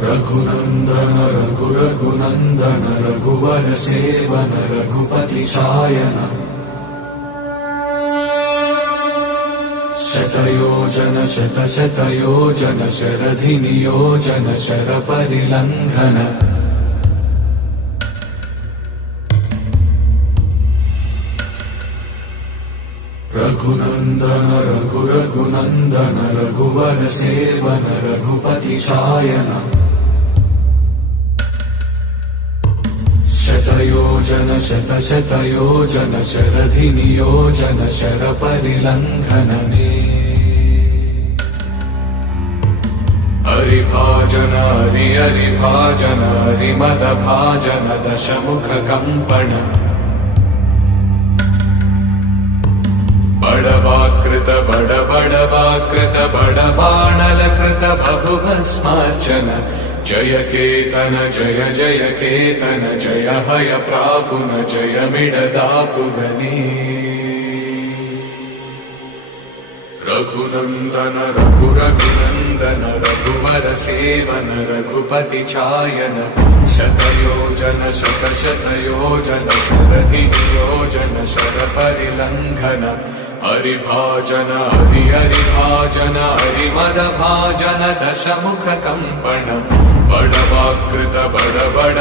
रघुनन्दन रघुनन्दन रघुवर सेवन रघुपति चायन शतयोजन शतशतयोजन शरधि नियोजन शरपरिलङ्घन रघुनन्दन रघुनन्दन रघुवर सेवन रघुपति चायन शतयोजन शतशतयोजन शरधि नियोजन शरपरिलङ्घन हरिभाजन हरिभाजन हरिमदभाजन दशमुख कंपन बड़वाकृत बड़वाकृत बड़बाणलकृत बहुभस्मार्चन जय केतन जय जय केतन जय हय प्रापुन जय मिडदापुगनी रघुनन्दन रघुनन्दन रघुवर सेवन रघुपति चायन शतयोजन शतशतयोजन शरधि नियोजन शरपरिलङ्घन हरिभाजन हरिभाजन हरिमदभाजन दशमुख कंपन बड़वाकृत बड़